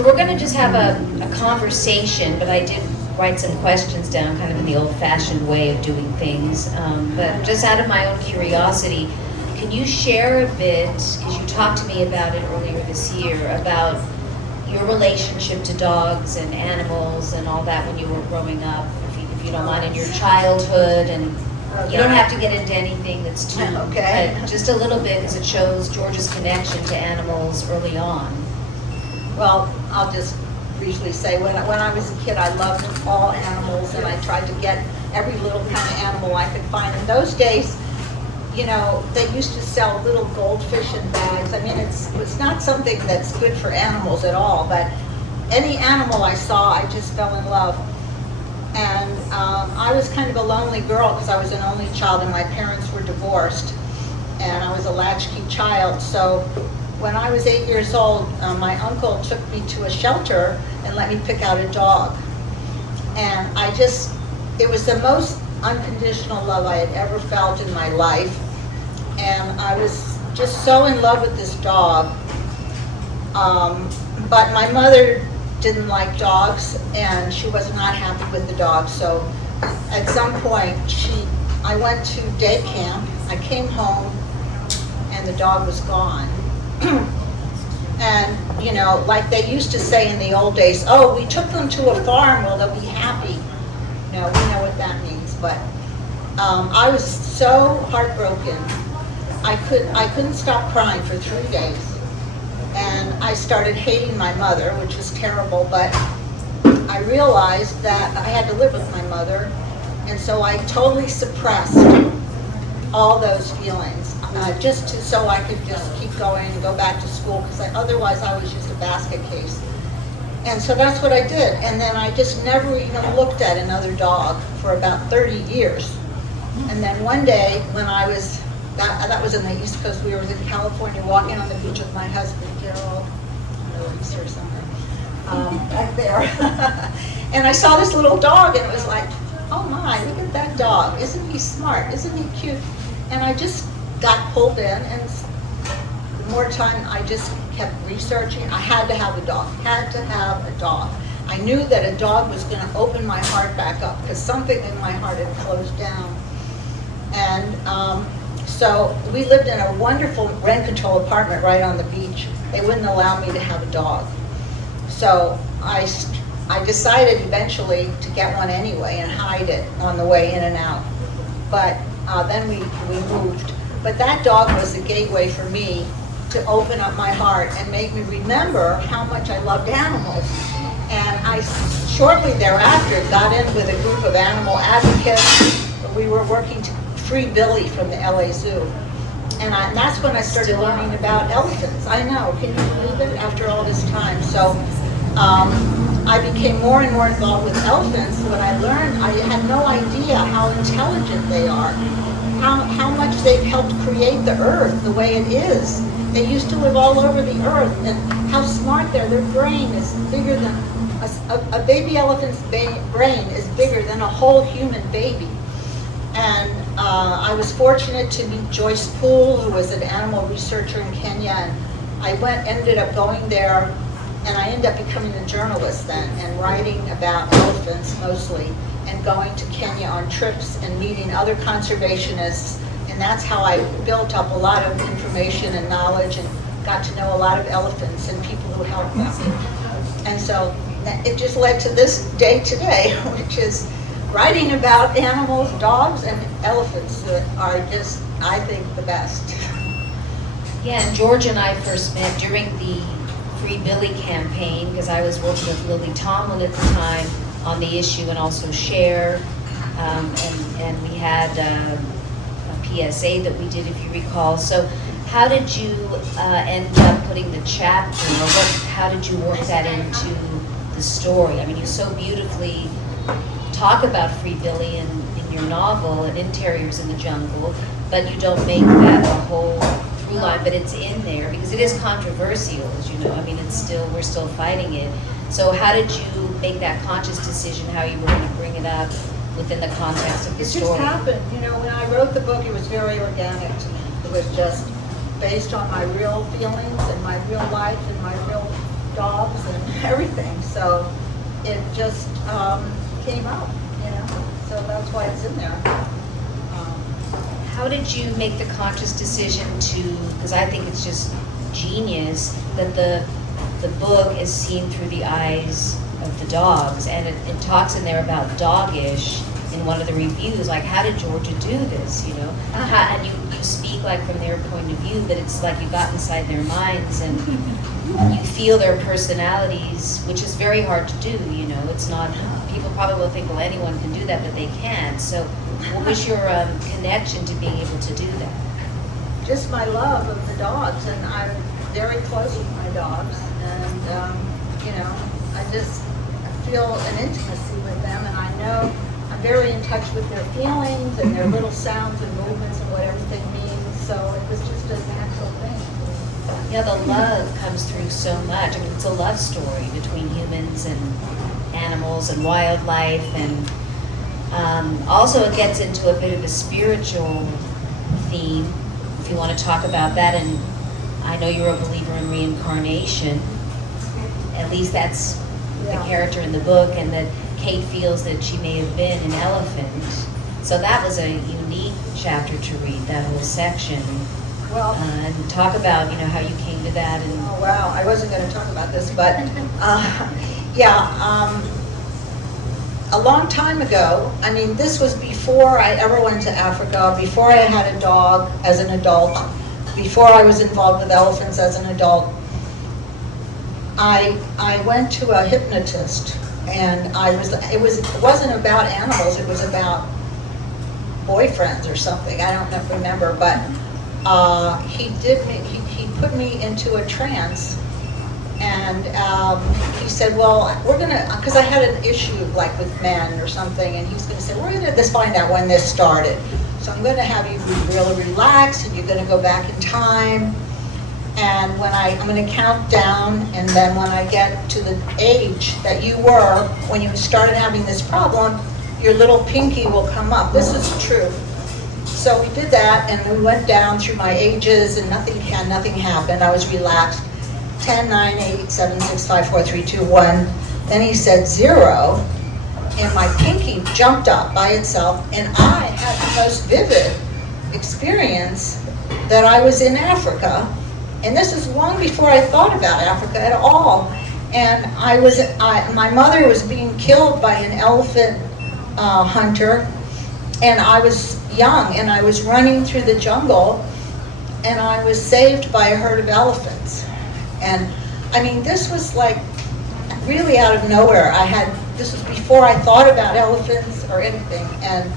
So we're going to just have a conversation, but I did write some questions down kind of in the old-fashioned way of doing things. But just out of my own curiosity, can you share a bit, because you talked to me about it earlier this year, about your relationship to dogs and animals and all that when you were growing up, if you don't mind, in your childhood, and you don't have to get into anything that's too, okay. Just a little bit, because it shows Georgia's connection to animals early on. Well, I'll just briefly say, when I was a kid, I loved all animals, and I tried to get every little kind of animal I could find. In those days, you know, they used to sell little goldfish in bags. I mean, it's not something that's good for animals at all, but any animal I saw, I just fell in love. And I was kind of a lonely girl because I was an only child and my parents were divorced, and I was a latchkey child. So when I was 8 years old, my uncle took me to a shelter and let me pick out a dog. And it was the most unconditional love I had ever felt in my life. And I was just so in love with this dog. But my mother didn't like dogs, and she was not happy with the dog. So at some point, I went to day camp. I came home, and the dog was gone. And, you know, like they used to say in the old days, oh, we took them to a farm, well, they'll be happy. No, we know what that means. But I was so heartbroken. I couldn't stop crying for 3 days. And I started hating my mother, which was terrible, but I realized that I had to live with my mother, and so I totally suppressed all those feelings, so I could just keep going and go back to school, because otherwise I was just a basket case. And so that's what I did, and then I just never even looked at another dog for about 30 years. And then one day, when I was, that was in the East Coast, we were in California walking on the beach with my husband, Gerald, I don't know, he's here somewhere, back there. And I saw this little dog, and it was like, oh my, look at that dog. Isn't he smart? Isn't he cute? And I just got pulled in, and the more time I just kept researching. I had to have a dog, had to have a dog. I knew that a dog was going to open my heart back up, because something in my heart had closed down. And so we lived in a wonderful rent-control apartment right on the beach. They wouldn't allow me to have a dog. So I decided eventually to get one anyway and hide it on the way in and out. But then we moved. But that dog was the gateway for me to open up my heart and make me remember how much I loved animals. And I shortly thereafter got in with a group of animal advocates. We were working to free Billy from the LA Zoo. And that's when I started learning about elephants. I know, can you believe it, after all this time? So I became more and more involved with elephants. When I learned, I had no idea how intelligent they are, how much they've helped create the earth the way it is. They used to live all over the earth, and how smart they are. Their brain is bigger than, a baby elephant's brain is bigger than a whole human baby. And I was fortunate to meet Joyce Poole, who was an animal researcher in Kenya, and I ended up going there, and I ended up becoming a journalist then, and writing about elephants mostly, and going to Kenya on trips and meeting other conservationists, and that's how I built up a lot of information and knowledge, and got to know a lot of elephants and people who helped them. And so it just led to this day today, which is writing about animals, dogs, and elephants that are just, I think, the best. Yeah, and George and I first met during the Free Billy campaign, because I was working with Lily Tomlin at the time on the issue, and also Cher, and we had a PSA that we did, if you recall. So how did you end up putting the chapter, or how did you work that into the story? I mean, you so beautifully talk about Free Billy in your novel and in Terriers in the Jungle, but you don't make that a whole through line, but it's in there because it is controversial, as you know. I mean, we're still fighting it. So how did you make that conscious decision how you were going to bring it up within the context of the story? It just happened. You know, when I wrote the book, it was very organic to me. It was just based on my real feelings and my real life and my real dogs and everything. So it just came out, you know. So that's why it's in there. How did you make the conscious decision to, because I think it's just genius, that the book is seen through the eyes of the dogs, and it talks in there about doggish in one of the reviews, like how did Georgia do this, you know? And you speak like from their point of view, but it's like you got inside their minds and you feel their personalities, which is very hard to do, you know. It's not, people probably will think, well, anyone can do that, but they can't. So what was your connection to being able to do that? Just my love of the dogs, and I'm very close with my dogs, and you know, I just feel an intimacy with them, and I know I'm very in touch with their feelings and their little sounds and movements and what everything means, so it was just a natural thing. Yeah, the love comes through so much. I mean, it's a love story between humans and animals and wildlife, and also it gets into a bit of a spiritual theme, if you want to talk about that. And I know you're a believer in reincarnation. At least that's the character in the book, and that Kate feels that she may have been an elephant. So that was a unique chapter to read, that whole section. Well, and talk about, you know, how you came to that. And oh wow, I wasn't going to talk about this, but a long time ago, I mean, this was before I ever went to Africa, before I had a dog as an adult, before I was involved with elephants as an adult. I went to a hypnotist, and it wasn't about animals, it was about boyfriends or something, I don't remember, but he put me into a trance, and he said, well, we're gonna, because I had an issue like with men or something, and he's gonna say, we're gonna just find out when this started. So I'm gonna have you be really relaxed, and you're gonna go back in time, and when I'm gonna count down, and then when I get to the age that you were when you started having this problem, your little pinky will come up. This is true. So we did that, and we went down through my ages, and nothing happened. I was relaxed. 10, 9, 8, 7, 6, 5, 4, 3, 2, 1. Then he said 0, and my pinky jumped up by itself, and I had the most vivid experience that I was in Africa. And this is long before I thought about Africa at all. And my mother was being killed by an elephant hunter, and I was young, and I was running through the jungle, and I was saved by a herd of elephants. And I mean, this was like really out of nowhere. This was before I thought about elephants or anything, and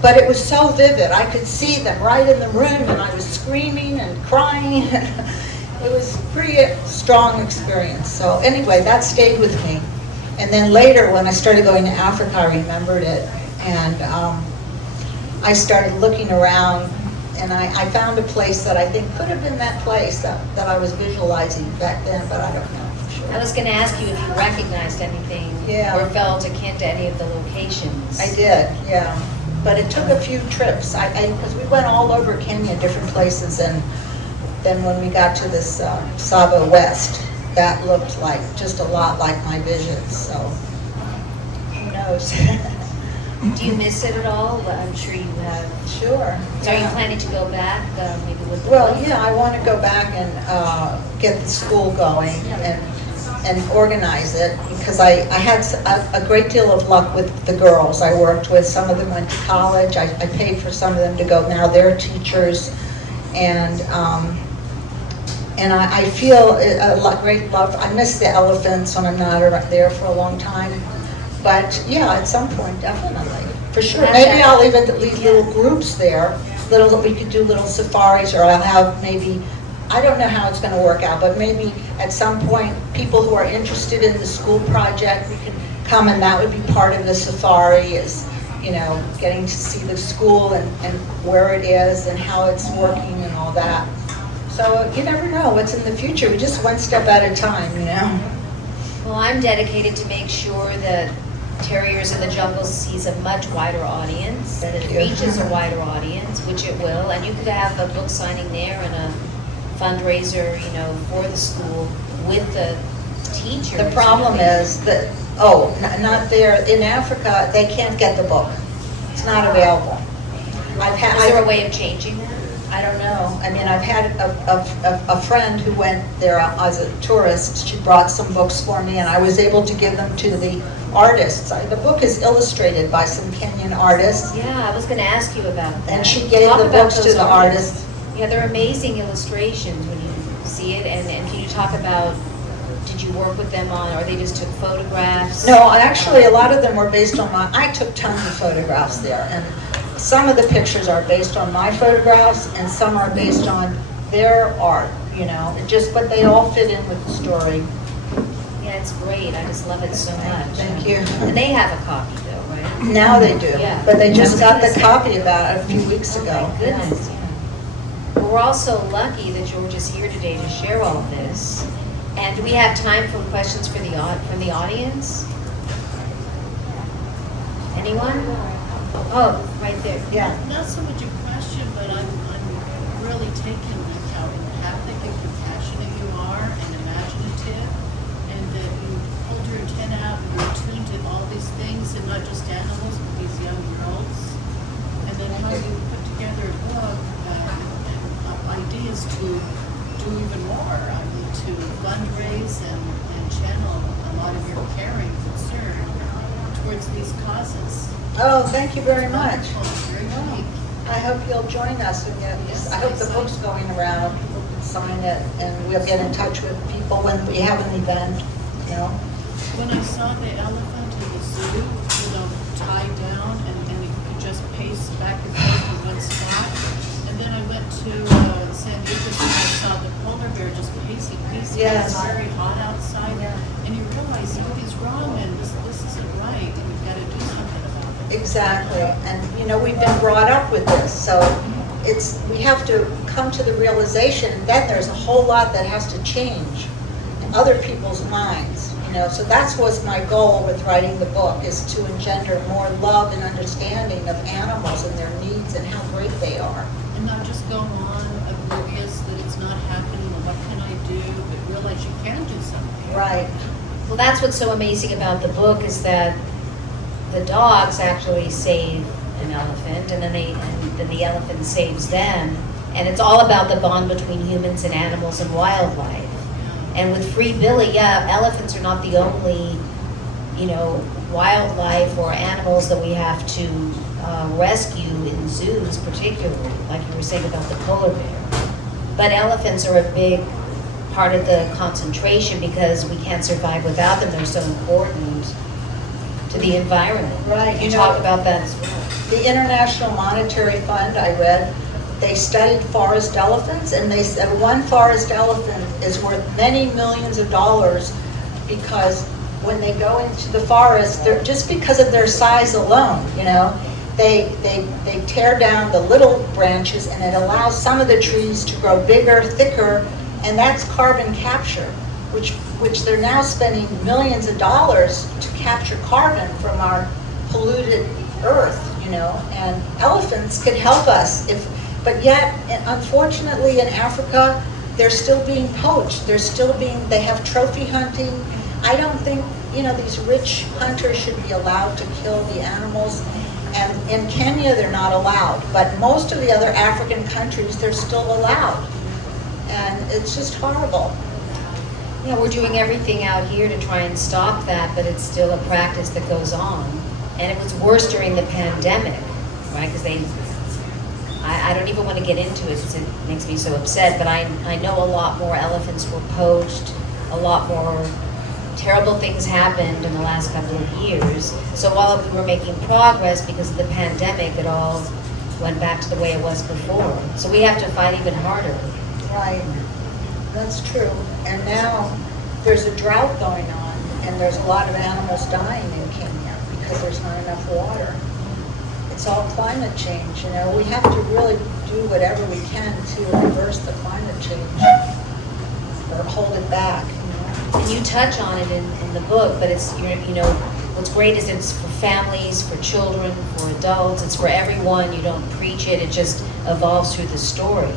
but it was so vivid. I could see them right in the room, and I was screaming and crying. It was a pretty strong experience. So anyway, that stayed with me. And then later, when I started going to Africa, I remembered it, and I started looking around, and I found a place that I think could have been that place that I was visualizing back then, but I don't know for sure. I was going to ask you if you recognized anything or felt akin to any of the locations. I did, yeah. But it took a few trips, because we went all over Kenya, different places, and then when we got to this Saba West, that looked like just a lot like my visions, so who knows. Do you miss it at all? I'm sure you have. Sure. So are you planning to go back, maybe with the Well, book? yeah, I want to go back and get the school going and organize it, because I had a great deal of luck with the girls I worked with. Some of them went to college. I paid for some of them to go. Now they're teachers, and I feel a great love. I miss the elephants when I'm not there for a long time. But yeah, at some point, definitely, for sure. Maybe I'll even lead little groups there. We could do little safaris, or I'll have maybe, I don't know how it's going to work out, but maybe at some point, people who are interested in the school project, we can come, and that would be part of the safari, is, you know, getting to see the school and where it is and how it's working and all that. So you never know what's in the future. We just one step at a time, you know. Well, I'm dedicated to make sure that Terriers in the Jungle sees a much wider audience, that it reaches a wider audience, which it will, and you could have a book signing there and a fundraiser, you know, for the school with the teachers. The problem is that, not there, in Africa, they can't get the book. It's not available. Is there a way of changing that? I don't know. I mean, I've had a friend who went there as a tourist. She brought some books for me, and I was able to give them to the artists. The book is illustrated by some Kenyan artists. Yeah, I was going to ask you about that. And she gave Talk the about books to those the artists. Yeah, they're amazing illustrations when you see it. And can you talk about, did you work with them on, or they just took photographs? No, actually, a lot of them were based on I took tons of photographs there, and some of the pictures are based on my photographs, and some are based on their art, you know, but they all fit in with the story. Yeah, it's great. I just love it so much. Thank you. And they have a copy though, right? Now they do, Yeah. but they just got the That's copy about it a few weeks Oh ago. my goodness. Well, we're also lucky that George is here today to share all of this. And do we have time for questions from the audience? Anyone? Oh, right there. Yeah. Not so much a question, but I'm really taken with how empathic and compassionate you are and imaginative, and that you hold your antenna out and you're attuned to all these things, and not just animals, but these young girls. And then how you put together a book and ideas to do even more. I mean, to fundraise and channel a lot of your caring concern towards these causes. Oh, thank you very much. Very unique. I hope you'll join us. And I hope the book's going around, and people can sign it, and we'll get in touch with people when we have an event, you know. When I saw the elephant in the zoo, you know, tied down, and it could just pace back and forth in one spot. And then I went to San Diego and I saw the polar bear just pacing. Yes. It's very hot outside. Yeah. And you realize something's wrong and this isn't right, and we've got to do something about it. Exactly, and you know, we've been brought up with this, so we have to come to the realization then there's a whole lot that has to change in other people's minds, you know, so that was my goal with writing the book, is to engender more love and understanding of animals and their needs and how great they are. And not just go on oblivious that it's not happening, or what can I do, but realize you can do something. Right. Well, that's what's so amazing about the book, is that the dogs actually save an elephant, and then the elephant saves them. And it's all about the bond between humans and animals and wildlife. And with Free Billy, yeah, elephants are not the only, you know, wildlife or animals that we have to rescue in zoos, particularly, like you were saying about the polar bear. But elephants are a big part of the concentration because we can't survive without them. They're so important to the environment. Right, You you talk know- about that as well. The International Monetary Fund, I read, they studied forest elephants, and they said one forest elephant is worth many millions of dollars because when they go into the forest, they're just because of their size alone, you know, they tear down the little branches, and it allows some of the trees to grow bigger, thicker, and that's carbon capture, which they're now spending millions of dollars to capture carbon from our polluted earth, you know, and elephants could help us but yet, unfortunately, in Africa, they're still being poached. They have trophy hunting. I don't think, you know, these rich hunters should be allowed to kill the animals. And in Kenya, they're not allowed. But most of the other African countries, they're still allowed. And it's just horrible. You know, we're doing everything out here to try and stop that, but it's still a practice that goes on. And it was worse during the pandemic, right? Because I don't even want to get into it because it makes me so upset, but I know a lot more elephants were poached, a lot more terrible things happened in the last couple of years. So while we were making progress because of the pandemic, it all went back to the way it was before. So we have to fight even harder. Right, that's true. And now there's a drought going on, and there's a lot of animals dying in Kenya because there's not enough water. It's all climate change, you know. We have to really do whatever we can to reverse the climate change or hold it back, you know. And you touch on it in the book, but it's, you know, what's great is it's for families, for children, for adults, it's for everyone. You don't preach it, it just evolves through the story.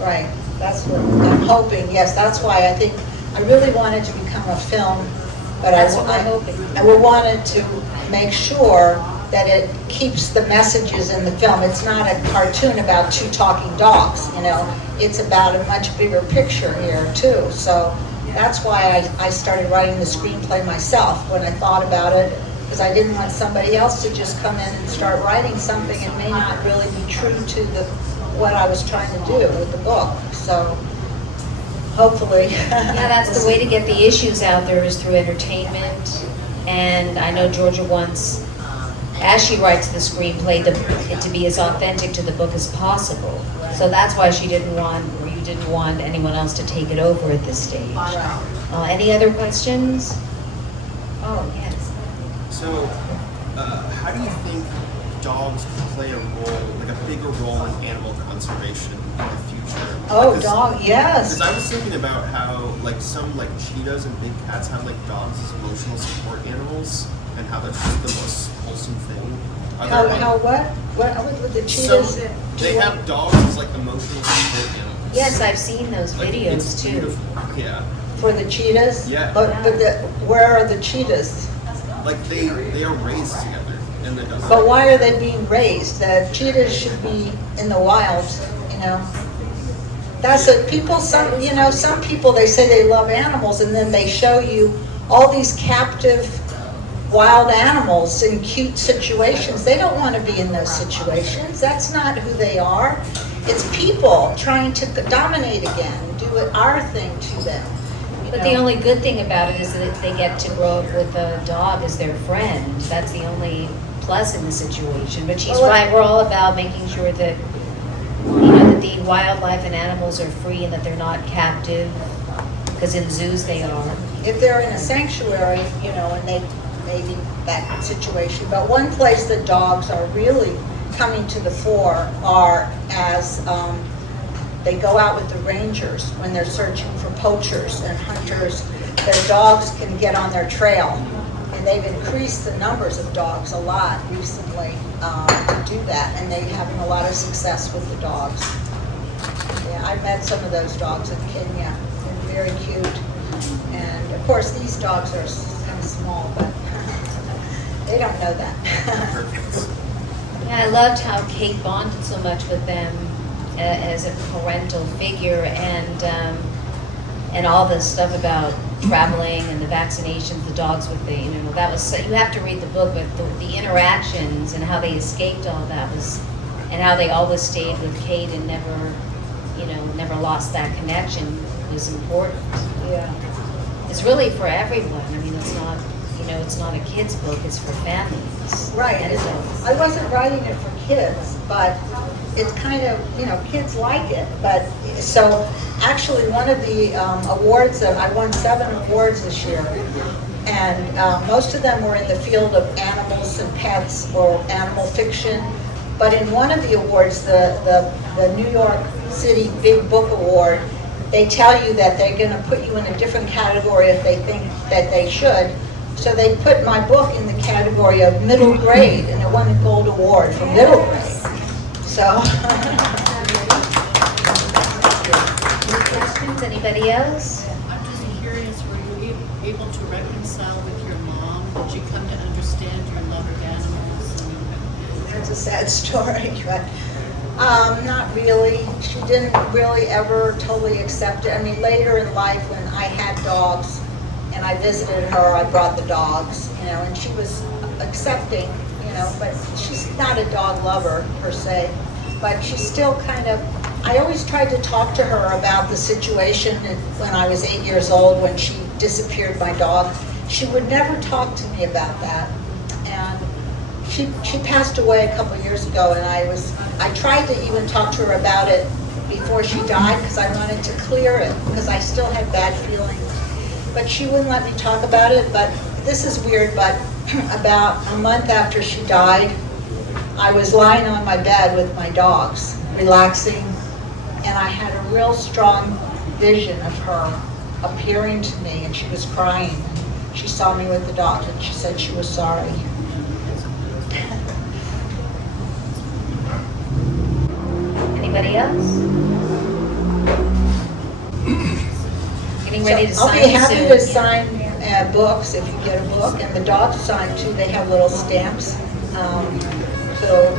Right, that's what I'm hoping, yes, that's why I think, I really wanted to become a film, but That's what we're hoping. I wanted to make sure that it keeps the messages in the film. It's not a cartoon about two talking dogs, you know, it's about a much bigger picture here too, so that's why I started writing the screenplay myself when I thought about it, because I didn't want somebody else to just come in and start writing something and may not really be true to what I was trying to do with the book, so hopefully. Yeah, that's the way to get the issues out there is through entertainment. And I know Georgia wants, as she writes the screenplay, it to be as authentic to the book as possible. So that's why she didn't want, or you didn't want anyone else to take it over at this stage. Right. Any other questions? Oh, yes. So, how do you think dogs play a role, like a bigger role in animal conservation in the future? Oh, dog, yes. Because I was thinking about how, like, some, like, cheetahs and big cats have, like, dogs as emotional support animals, and how that's just the most wholesome thing. Are there, like, How what? What with the cheetahs? they have dogs as, like, emotional support animals. Yes, I've seen those Like, videos it's too. beautiful. Yeah. For the cheetahs? Yeah. But where are the cheetahs? Like, they are raised together in the desert. But why are they being raised? The cheetahs should be in the wild, you know? That's it. People, some people, they say they love animals, and then they show you all these captive wild animals in cute situations. They don't want to be in those situations. That's not who they are. It's people trying to dominate again, do our thing to them. you But know? the only good thing about it is that they get to grow up with a dog as their friend. That's the only plus in the situation. But she's Well, right, we're all about making sure that, that the wildlife and animals are free and that they're not captive, because in zoos they are. If they're in a sanctuary, and they maybe that situation. But one place that dogs are really coming to the fore are as they go out with the rangers when they're searching for poachers and hunters. Their dogs can get on their trail, and they've increased the numbers of dogs a lot recently to do that, and they're having a lot of success with the dogs. Yeah, I met some of those dogs in Kenya. They're very cute, and of course these dogs are kind of small, but they don't know that. Yeah, I loved how Kate bonded so much with them as a parental figure, and all this stuff about traveling and the vaccinations, the dogs with the, that was, you have to read the book, but the interactions and how they escaped all that was, and how they always stayed with Kate and never, never lost that connection was important. Yeah. It's really for everyone. I mean, it's not, it's not a kid's book, it's for families. Right. And adults. I wasn't writing it for kids, but it's kind of, kids like it. But so actually one of the awards that I won 7 awards this year, and most of them were in the field of animals and pets or animal fiction. But in one of the awards, the New York City Big Book Award, they tell you that they're going to put you in a different category if they think that they should. So they put my book in the category of middle grade, and it won the gold award for middle grade. So. Any questions? Anybody else? I'm just curious, were you able to reconcile with your mom? Did you come to understand your love of animals? That's a sad story, but not really. She didn't really ever totally accept it. I mean, later in life when I had dogs and I visited her, I brought the dogs, and she was accepting, but she's not a dog lover per se. But she's still kind of, I always tried to talk to her about the situation when I was 8 years old when she disappeared my dog. She would never talk to me about that. And she passed away a couple years ago, and I tried to even talk to her about it before she died because I wanted to clear it because I still had bad feelings. But she wouldn't let me talk about it. But this is weird, but about a month after she died, I was lying on my bed with my dogs, relaxing, and I had a real strong vision of her appearing to me, and she was crying. She saw me with the dogs, and she said she was sorry. Anybody else? getting ready to So sign I'll be happy soon. to sign books if you get a book, and the dogs sign too. They have little stamps. So